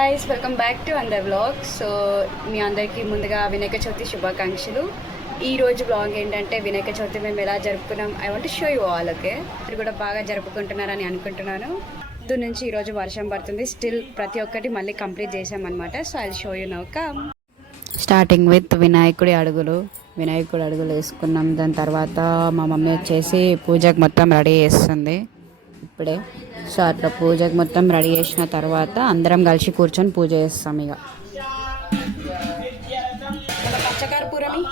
Guys, welcome back to another vlog. So మీ అందరికీ ముందుగా వినాయక చవితి శుభాకాంక్షలు. ఈ రోజు వ్లాగ్ ఏంటంటే వినాయక చవితి మేము ఎలా జరుపుకున్నాం I want show you all. Okay, మీరు కూడా బాగా జరుపుకుంటున్నారని అనుకుంటున్నాను. పొద్దు నుంచి ఈరోజు వర్షం పడుతుంది, స్టిల్ ప్రతి ఒక్కటి మళ్ళీ కంప్లీట్ చేసామన్నమాట. So I show you now. Come. Starting with వినాయకుడి అడుగులు వేసుకున్నాం. దాని తర్వాత మా మమ్మీ వచ్చేసి పూజకు మొత్తం రెడీ చేస్తుంది ఇప్పుడే. సో అట్లా పూజకు మొత్తం రెడీ చేసిన తర్వాత అందరం కలిసి కూర్చొని పూజ చేస్తాం. ఇక పచ్చకర్పూరమి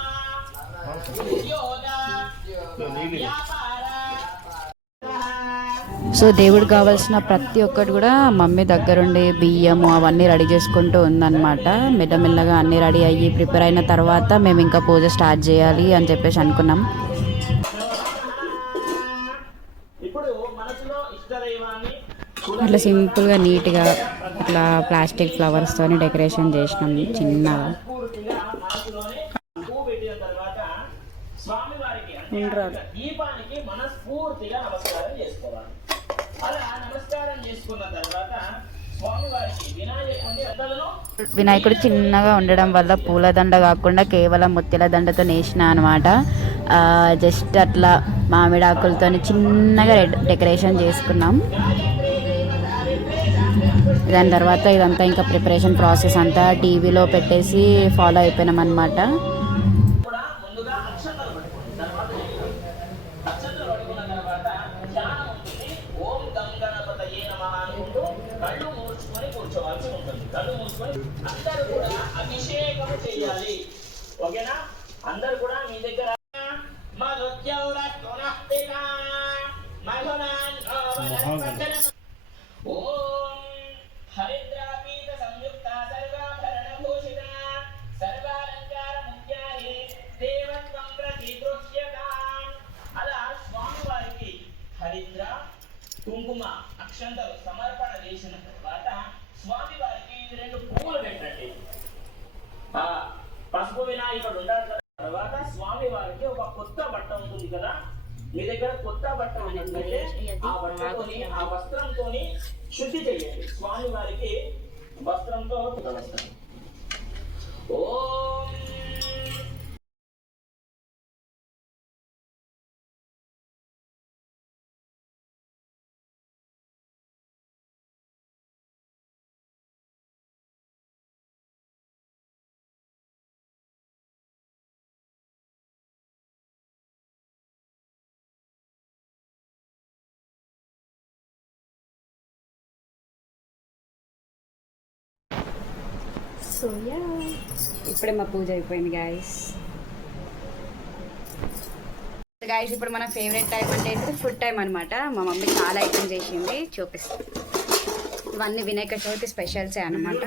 సో దేవుడికి కావాల్సిన ప్రతి ఒక్కటి కూడా మమ్మీ దగ్గరుండి బియ్యము అవన్నీ రెడీ చేసుకుంటూ ఉందన్నమాట. మెల్లమెల్లగా అన్నీ రెడీ అయ్యి ప్రిపేర్ అయిన తర్వాత మేము ఇంకా పూజ స్టార్ట్ చేయాలి అని చెప్పేసి అనుకున్నాం. అట్లా సింపుల్గా నీట్గా ఇట్లా ప్లాస్టిక్ ఫ్లవర్స్తో డెకరేషన్ చేసినాం చిన్నగా. వినాయకుడు చిన్నగా ఉండడం వల్ల పూలదండ కాకుండా కేవలం ముత్యాల దండతో నేసిన అనమాట. జస్ట్ అట్లా మామిడాకులతో చిన్నగా డెకరేషన్ చేసుకున్నాం. దాని తర్వాత ఇదంతా ఇంకా ప్రిపరేషన్ ప్రాసెస్ అంతా టీవీలో పెట్టేసి ఫాలో అయిపోయినాం అనమాట. కుంకుమ అక్షంతలు సమర్పణ చేసిన తర్వాత స్వామి వారికి 2 పువ్వులు పెట్టండి. పసుపు వినాయకుడు ఉండాలి. తర్వాత స్వామి వారికి ఒక కొత్త బట్ట ఉంటుంది కదా, మీ దగ్గర కొత్త బట్ట ఉన్నట్లయితే ఆ బట్టతోని ఆ వస్త్రంతోని శుద్ధి చేయండి. స్వామి వారికి వస్త్రంతో వస్త్రం. ఓం సో యా, ఇప్పుడే మా పూజ అయిపోయింది గాయస్. ఇప్పుడు మన ఫేవరెట్ టైం అంటే ఫుడ్ టైం అనమాట. మా మమ్మీ చాలా ఐటమ్ చేసింది, చూపిస్తాం. ఇవన్నీ వినాయక చవితి స్పెషల్సే అనమాట.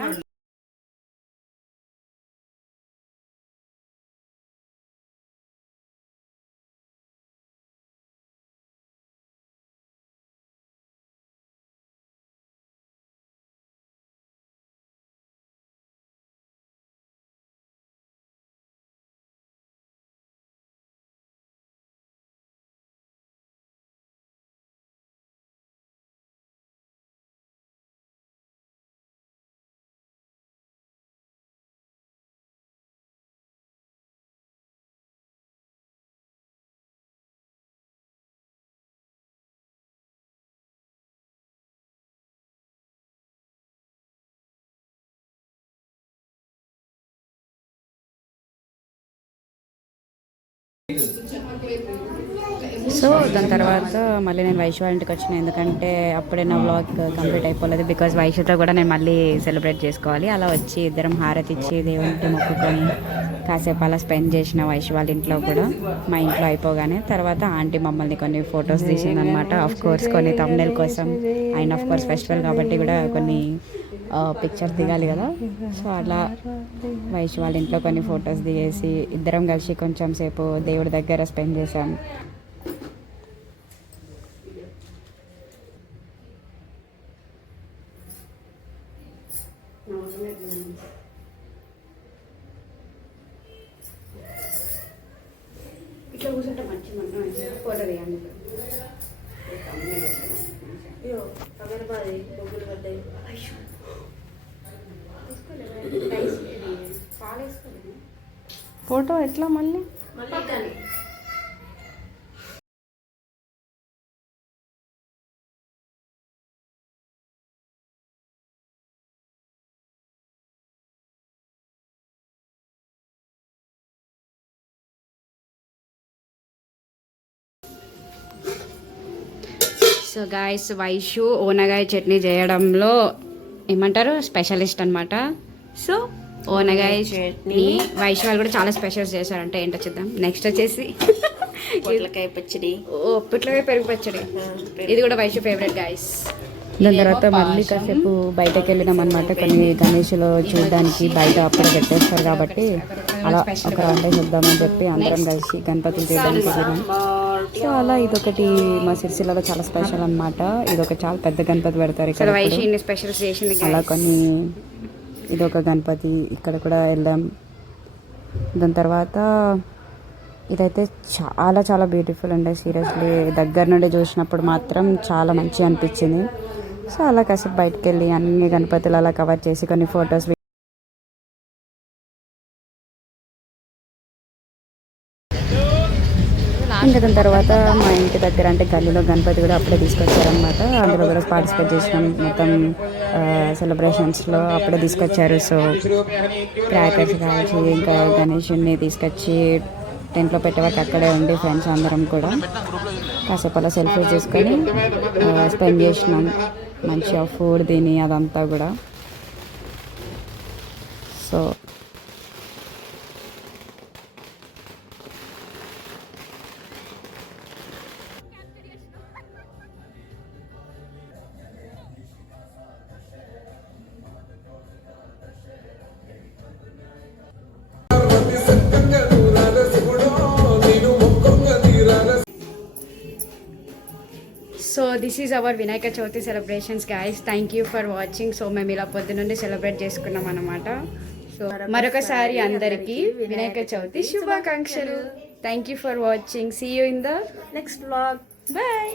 సో దాని తర్వాత మళ్ళీ నేను వైషు వాళ్ళ ఇంటికి వచ్చిన, ఎందుకంటే అప్పుడే నా వ్లాగ్ కంప్లీట్ అయిపోలేదు. బికాజ్ వైషుతో కూడా నేను మళ్ళీ సెలబ్రేట్ చేసుకోవాలి. అలా వచ్చి ఇద్దరం హారతి ఇచ్చి దేవునికి మొక్కుకొని కాసేపు అలా స్పెండ్ చేసిన వైషు వాళ్ళ ఇంట్లో కూడా. మా ఇంట్లో అయిపోగానే తర్వాత ఆంటీ మమ్మల్ని కొన్ని ఫొటోస్ తీసిందనమాట. ఆఫ్ కోర్స్ కొన్ని థంబ్నెయిల్ కోసం, అండ్ ఆఫ్ కోర్స్ ఫెస్టివల్ కాబట్టి కూడా కొన్ని పిక్చర్స్ దిగాలి కదా. సో అలా వైషు వాళ్ళ ఇంట్లో కొన్ని ఫొటోస్ దిగేసి ఇద్దరం కలిసి కొంచెం సేపు దేవుడి దగ్గర స్పెండ్ చేసాం. ఇట్లా కూర్చుంటే మంచి ఫోటో తీయండి. ఫోటో ఎట్లా మళ్ళీ సో గాయస్ వైషు ఓనగాయ చట్నీ చేయడంలో ఏమంటారు స్పెషలిస్ట్ అనమాట. సో ఓనగాయ చట్నీ వైషు వాళ్ళు కూడా చాలా స్పెషల్స్ చేశారంటే ఏంటో చూద్దాం. నెక్స్ట్ వచ్చేసి పొట్లకాయ పచ్చడి, పొట్లకాయ పెరుగు పచ్చడి, ఇది కూడా వైషు ఫేవరెట్ గాయస్. దాని తర్వాత మళ్ళీ కాసేపు బయటకు వెళ్ళినాం అనమాట. కొన్ని గణేష్లో చూడడానికి బయట అప్పుడే పెట్టేస్తారు కాబట్టి అలా ఒక రౌండ్ వేద్దామని చెప్పి అందరం కలిసి గణపతులు తీయడానికి వెళ్ళినాం. సో అలా ఇదొకటి మా సిరిసిల్లలో చాలా స్పెషల్ అనమాట. ఇదొక చాలా పెద్ద గణపతి పెడతారు ఇక్కడ. అలా కొన్ని ఇదొక గణపతి ఇక్కడ కూడా వెళ్దాం. దాని తర్వాత ఇదైతే చాలా చాలా బ్యూటిఫుల్ అండి. సీరియస్లీ దగ్గర నుండి చూసినప్పుడు మాత్రం చాలా మంచిగా అనిపించింది. సో అలా కాసేపు బయటకు వెళ్ళి అన్ని గణపతులు అలా కవర్ చేసి కొన్ని ఫొటోస్ ఇంకా దాని తర్వాత మా ఇంటి దగ్గర అంటే గల్లీలో గణపతి కూడా అప్పుడే తీసుకొచ్చారనమాట. అందులో కూడా పార్టిసిపేట్ చేసినాం. మొత్తం సెలబ్రేషన్స్లో అప్పుడే తీసుకొచ్చారు. సో క్రాకర్స్ కాల్చి ఇంకా గణేషుడిని తీసుకొచ్చి టెంట్లో పెట్టేవాటి అక్కడే ఉండి ఫ్రెండ్స్ అందరం కూడా కాసేపు అలా సెల్ఫీ చేసుకొని స్పెండ్ చేసినాం. మంచిగా ఫుడ్ తిని అదంతా కూడా. So so this is our Vinayaka Chavithi celebrations guys. Thank you for watching. So మేము ఇలా పొద్దు నుండి సెలబ్రేట్ చేసుకున్నాం అనమాట. సో మరొకసారి అందరికీ వినాయక చవితి శుభాకాంక్షలు. Thank you for watching. See you in the next vlog. Bye.